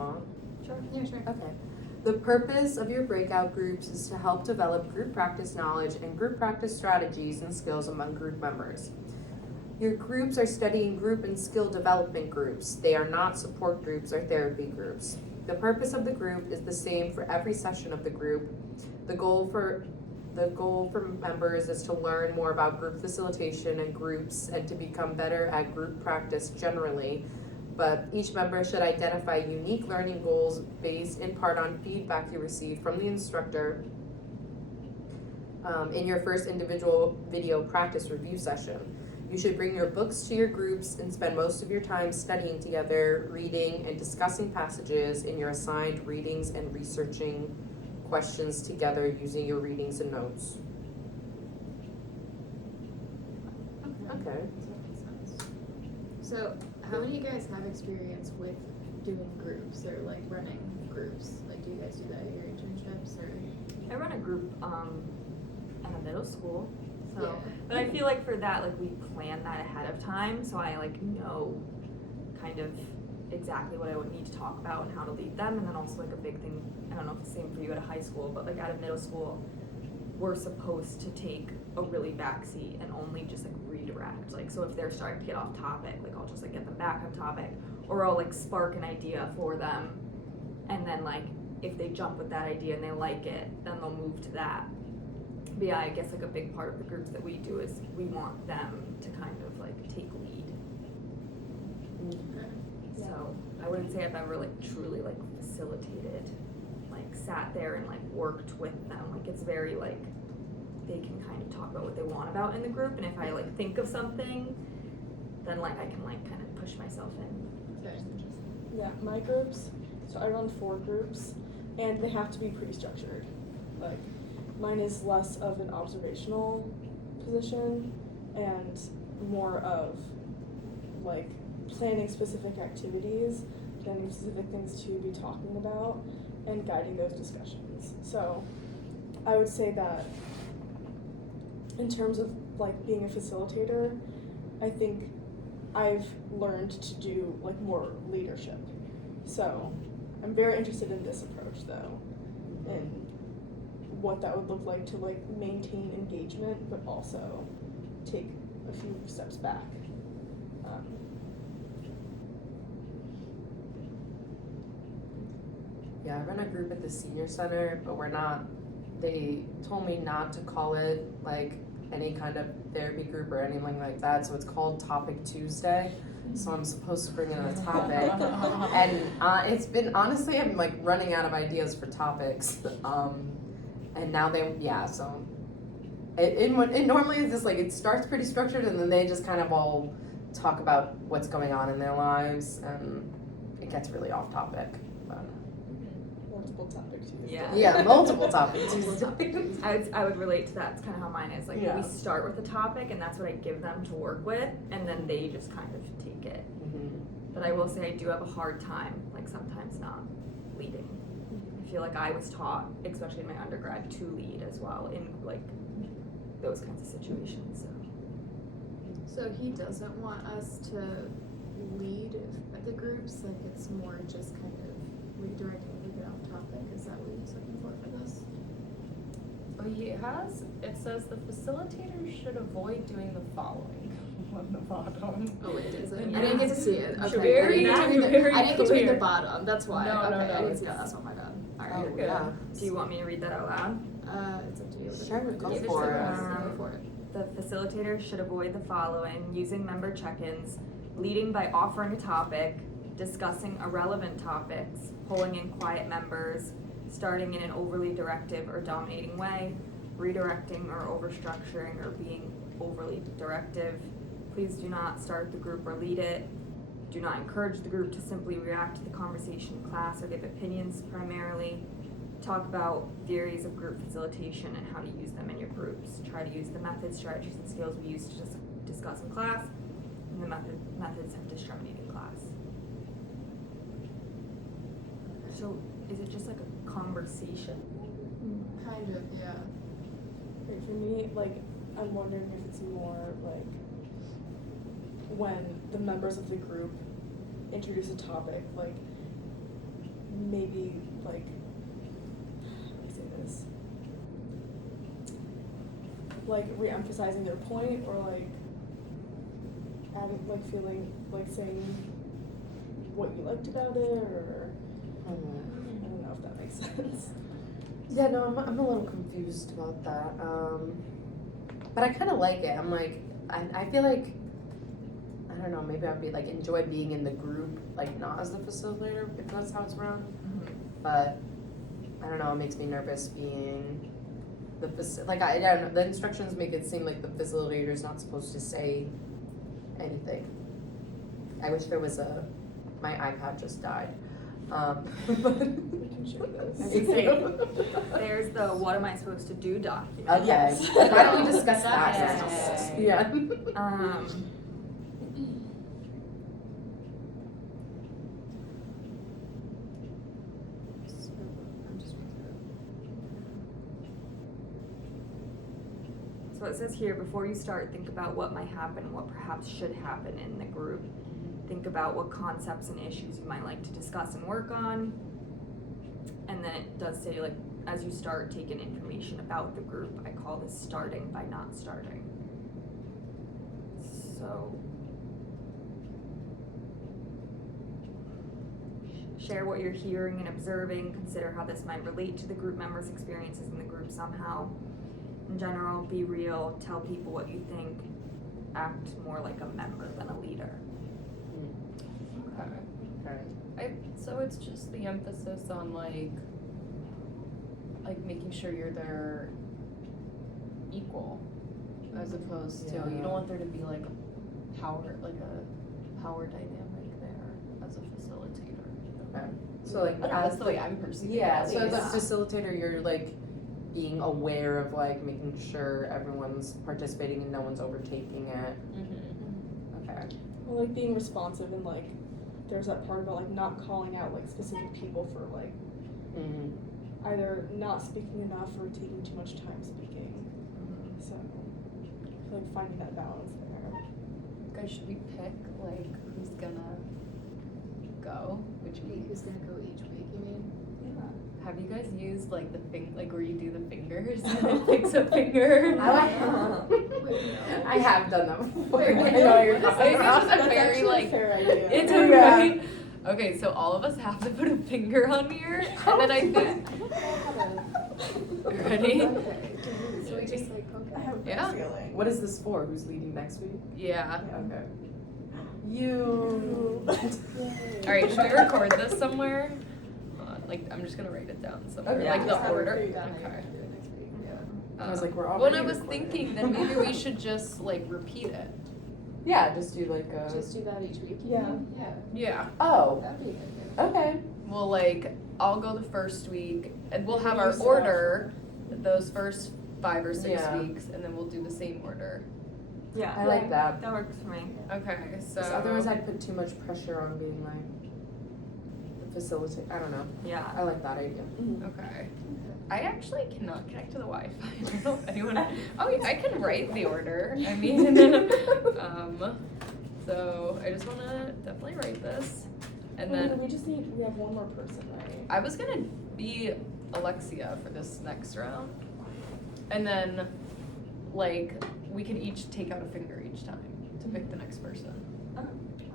want? Sure. Yeah, sure. Okay. The purpose of your breakout groups is to help develop group practice knowledge and group practice strategies and skills among group members. Your groups are studying group and skill development groups. They are not support groups or therapy groups. The purpose of the group is the same for every session of the group. The goal for members is to learn more about group facilitation and groups and to become better at group practice generally. But each member should identify unique learning goals based in part on feedback you receive from the instructor in your first individual video practice review session. You should bring your books to your groups and spend most of your time studying together, reading and discussing passages in your assigned readings and researching questions together using your readings and notes. Okay. So, how many of you guys have experience with doing groups or like running groups? Like, do you guys do that at your internships or? I run a group at a middle school, so Yeah. but I feel like for that, like, we plan that ahead of time, so I like know kind of exactly what I would need to talk about and how to lead them. And then also like a big thing, I don't know if it's the same for you at a high school, but like at a middle school, we're supposed to take a really backseat and only just like redirect. Like, so if they're starting to get off topic, like I'll just like get them back on topic, or I'll like spark an idea for them, and then like if they jump with that idea and they like it, then they'll move to that. But yeah, I guess like a big part of the groups that we do is we want them to kind of like take lead. So I wouldn't say I've ever like truly like facilitated, like sat there and like worked with them. Like it's very like they can kind of talk about what they want about in the group, and if I like think of something, then like I can like kind of push myself in. That's interesting. Yeah, my groups, so I run 4 groups, and they have to be pretty structured. Like, mine is less of an observational position and more of like planning specific activities, planning specific things to be talking about, and guiding those discussions. So I would say that in terms of like being a facilitator, I think I've learned to do like more leadership. So I'm very interested in this approach though, and what that would look like to like maintain engagement but also take a few steps back. Yeah, I run a group at the senior center, but they told me not to call it like any kind of therapy group or anything like that, so it's called Topic Tuesday. So I'm supposed to bring in a topic, and it's been, honestly, I'm like running out of ideas for topics, and now so it normally is just like, it starts pretty structured and then they just kind of all talk about what's going on in their lives, and it gets really off topic. But Multiple topic Tuesday. Yeah. Multiple topics. I would relate to that. It's kind of how mine is. Like, Yeah. we start with a topic, and that's what I give them to work with, and then they just kind of take it. But I will say I do have a hard time, like, sometimes not leading. I feel like I was taught, especially in my undergrad, to lead as well in, like, those kinds of situations. So he doesn't want us to lead at the groups, like it's more just kind of redirecting if we get off topic. Is that what he's looking for this? It says the facilitator should avoid doing the following on the bottom. Oh wait, is it? Yeah. I didn't get to see it. Okay. Very, I didn't get to very read the clear. bottom. That's why. No, okay, no, I didn't see it's- that. Oh my god. Alright. Oh, You're yeah. Do you want me to read that out loud? It's up to you. Sure, go Give it for to it. us. Go for it. The facilitator should avoid the following: using member check-ins, leading by offering a topic, discussing irrelevant topics, pulling in quiet members, starting in an overly directive or dominating way, redirecting or overstructuring or being overly directive. Please do not start the group or lead it. Do not encourage the group to simply react to the conversation in class or give opinions primarily. Talk about theories of group facilitation and how to use them in your groups. Try to use the methods, strategies, and skills we use to discuss in class, and the methods of discriminating in class. So is it just like a conversation? Kind of, yeah. Right, for me, like, I'm wondering if it's more like when the members of the group introduce a topic, like maybe like, how do I say this? Like re-emphasizing their point, or like adding, like feeling, like saying what you liked about it, or I don't know if that makes sense. Yeah, no, I'm a little confused about that. But I kind of like it. I'm like, I feel like, I don't know, maybe I'd be like, enjoy being in the group, like not as the facilitator, if that's how it's run. But I don't know, it makes me nervous being the like, I don't know, the instructions make it seem like the facilitator's not supposed to say anything. I wish there was my iPad just died. But We can share this. I was gonna say, there's the what am I supposed to do document. Okay, Yes. why don't we discuss that Yes. now? Yeah. So it says here, before you start, think about what might happen and what perhaps should happen in the group. Think about what concepts and issues you might like to discuss and work on. And then it does say, like, as you start taking information about the group, I call this starting by not starting. So, share what you're hearing and observing, consider how this might relate to the group members' experiences in the group somehow. In general, be real, tell people what you think, act more like a member than a leader. Okay. So it's just the emphasis on like making sure you're their equal, as opposed to, you don't want there to be like a power dynamic there as a facilitator. Okay. So like, That's the way I'm perceiving it. yeah, at so as a least. facilitator, you're like being aware of like making sure everyone's participating and no one's overtaking it. Okay. Or like being responsive, and like there's that part about like not calling out like specific people for like either not speaking enough or taking too much time speaking. So like finding that balance there. Guys, should we pick like who's gonna go which week? Who's gonna go each week, you mean? Yeah. Have you guys used like the like where you do the fingers and it picks a finger? I have done that before. Wait, I what? know you're It's talking just about. a That's very actually a like fair idea. it's a Yeah. right. Okay, so all of us have to put a finger on here, and then I think. Ready? Okay. So we just like, I okay. have a good Yeah. feeling. What is this for? Who's leading next week? Yeah. Okay. You. All right, should we record this somewhere? Like, I'm just gonna write it down somewhere, Okay. like Yeah, the just order. Have it done, Okay. I can do it next week, yeah. I was like, we're Well, already and I was recording. thinking that maybe we should just like repeat it. Yeah, just do like a. Just do that each week, you Yeah. mean? Yeah. Yeah. Oh. That'd be good. Okay. Well, like, I'll go the first week, and we'll have You our set up. order those first 5 or 6 Yeah. weeks, and then we'll do the same order. Yeah, I like that. that works for me. Okay, so. 'Cause otherwise, I'd put too much pressure on being like the facilitator. I don't know. Yeah. I like that idea. Okay. I actually cannot connect to the Wi-Fi. I don't know if anyone. Oh, yeah, I can write the order. I mean, so I just want to definitely write this, and then we have one more person, right? I was gonna be Alexia for this next round, and then like we could each take out a finger each time to pick the next person,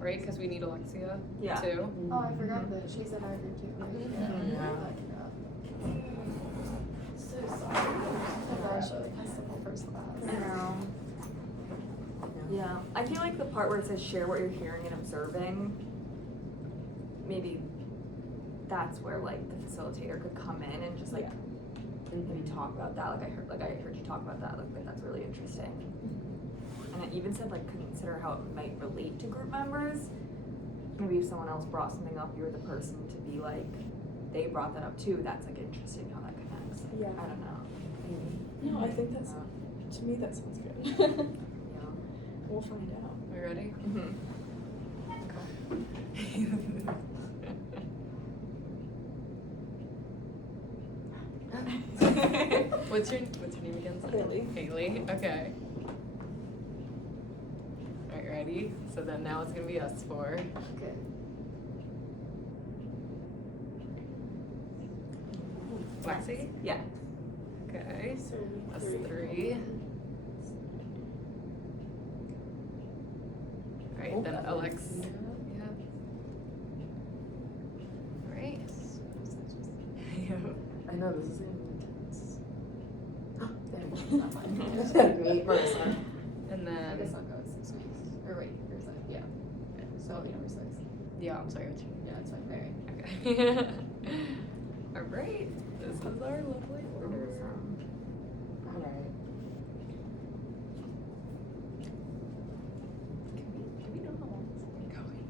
right? Because we need Alexia Yeah. too. Oh, I forgot that she's in our group too, right? Yeah. So sorry. I thought she like has the whole first class. I know. Yeah, I feel like the part where it says share what you're hearing and observing, maybe that's where like the facilitator could come in and just like maybe talk about that. Like I heard you talk about that. Like that's really interesting. And it even said like consider how it might relate to group members. Maybe if someone else brought something up, you're the person to be like, they brought that up too. That's like interesting how that connects. Yeah. I don't know. No, I think that's, to me, that sounds good. Yeah. We'll find out. Are you ready? What's your name again? Haley. Haley. Okay. Alright, ready? So then now it's gonna be us four. Okay. Lexi? Yeah. Okay. So That's 3. Alright, Oh, then that Alexia. makes- Yeah. Alright. I know this is intense. Me, Marissa. And I guess then, I'll go with 6 weeks. Or wait, or is that, yeah. So I'll be number 6. yeah, I'm sorry, what's your Yeah, it's fine, Mary. Okay. Alright, this is our lovely order. Alright. Do we know how long this is going?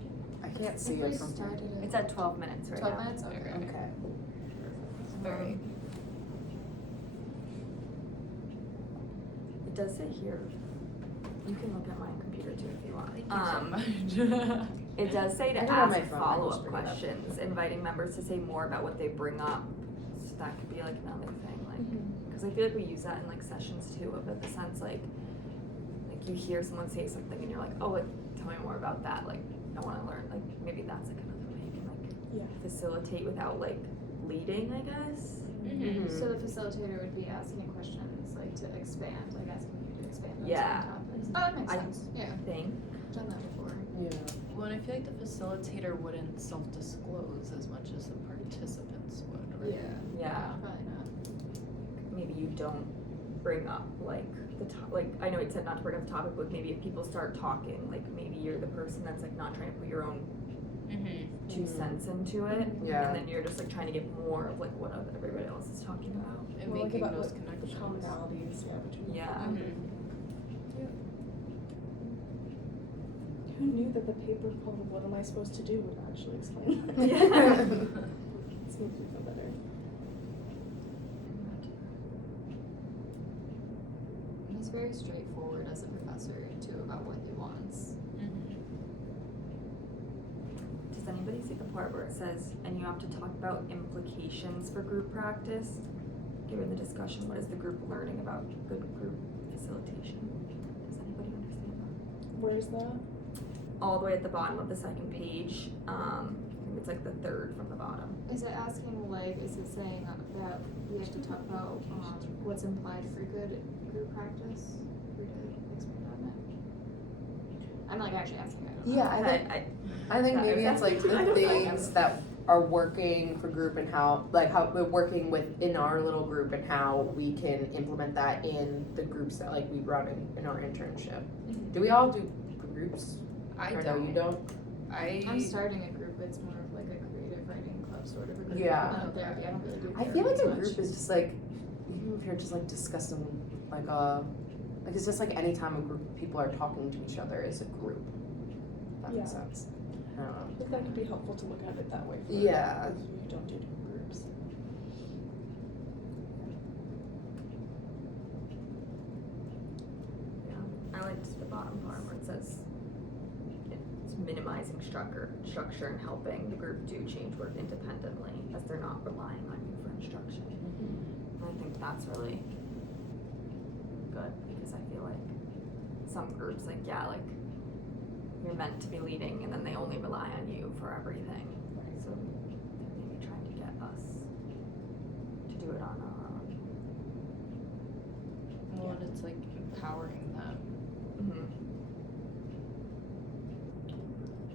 I can't see it from here. It's at 12 minutes right 12 now. minutes? Okay. Okay. Alright. It does say here, you can look at my computer too if you want. Thank you so much. It does say I to do it on my ask phone, I follow-up just bring it up. questions, inviting members to say more about what they bring up. So that could be like another thing, like, because I feel like we use that in like sessions too, of the sense like you hear someone say something and you're like, oh, like, tell me more about that. Like, I want to learn. Like, maybe that's like another way you can like Yeah. facilitate without like leading, I guess. Mhm. So the facilitator would be asking questions, like to expand, like asking you to expand on Yeah. certain topics. Oh, that makes I sense. Yeah, Think. done that before. Yeah. Well, and I feel like the facilitator wouldn't self-disclose as much as the participants would, right? Yeah. Probably not. Maybe you don't bring up like like I know it said not to bring up the topic, but maybe if people start talking, like maybe you're the person that's like not trying to put your own Mm-hmm. 2 Mhm. cents into it, Yeah. and then you're just like trying to get more of like what everybody else is talking about. And Well, like making about those the connections. commonalities, yeah, between. Yeah. Mhm. Who knew that the paper called "What Am I Supposed to Do" would actually explain that? Yeah. This makes me feel better. He's very straightforward as a professor too about what he wants. Mhm. Does anybody see the part where it says, and you have to talk about implications for group practice? Given the discussion, what is the group learning about good group facilitation? Does anybody understand that? Where's that? All the way at the bottom of the second page, I think it's like the 3rd from the bottom. Is it asking like, is it saying that we have to talk about what's implied for good group practice? Or to expand on it? I'm like actually asking, I don't know. Yeah, I think maybe it's like the things that are working for group and how we're working within our little group and how we can implement that in the groups that like we run in our internship. Do we all do groups? I Or don't. No, you don't? I'm starting a group, it's more of like a creative writing club sort of a group. Yeah. Not therapy, I don't really do I therapy feel like as a much. group is just like, even if you're just like discussing like it's just like anytime a group of people are talking to each other is a group. If that makes Yeah. sense. I don't know. I think that could be helpful to look at it that way for Yeah. those of you who don't do groups. Yeah, I liked the bottom part where it says it's minimizing structure and helping the group do change work independently as they're not relying on you for instruction. And I think that's really good because I feel like some groups like you're meant to be leading and then they only rely on you for everything. So they're maybe trying to get us to do it on our own. Well, and it's like empowering them. Mm-hmm.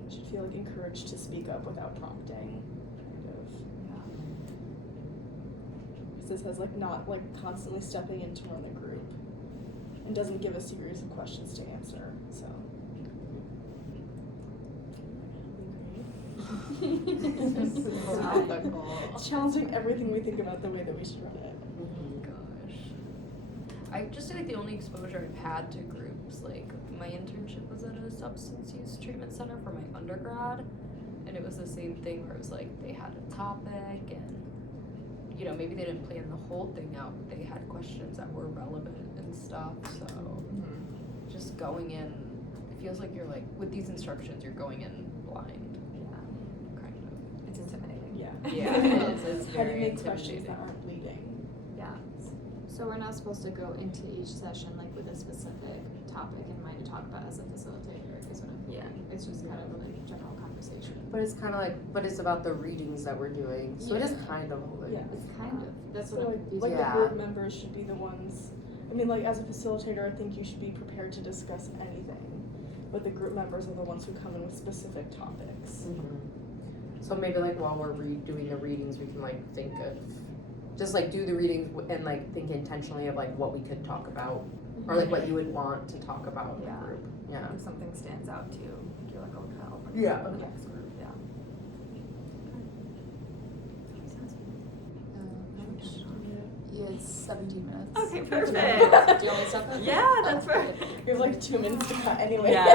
Should feel like encouraged to speak up without prompting, kind of. Yeah. Because this has like not like constantly stepping in to run the group, and doesn't give a series of questions to answer. So. It's challenging everything we think about the way that we should run it. Gosh. I just feel like the only exposure I've had to groups, like my internship was at a substance use treatment center for my undergrad, and it was the same thing where it was like they had a topic and you know, maybe they didn't plan the whole thing out, but they had questions that were relevant and stuff, so just going in, it feels like you're like, with these instructions, you're going in blind, kind of. It's intimidating. Yeah. Yeah, it is. It's How do you very make questions intimidating. that aren't leading? Yeah. So we're not supposed to go into each session like with a specific topic in mind to talk about as a facilitator, is what I'm thinking. Yeah. It's just kind of a general conversation. conversation. But it's kind of like, but it's about the readings that we're doing, so it is Yeah. kind of like. Yeah. It's kind of, that's So what I'm like, confused like about. Yeah. the group members should be the ones, I mean, like, as a facilitator, I think you should be prepared to discuss anything, but the group members are the ones who come in with specific topics. Mhm. So maybe like while we're doing the readings, we can like think of, just like do the readings and like think intentionally of like what we could talk about, or like what you would want to talk about in the Yeah. group, yeah. If something stands out to you, you're like, okay, I'll bring Yeah. it up in the next group, yeah. Yeah, it's 17 minutes. Okay, Do perfect. you want me to stop it? Yeah, that's perfect. You have like 2 minutes to cut anyway. Yeah.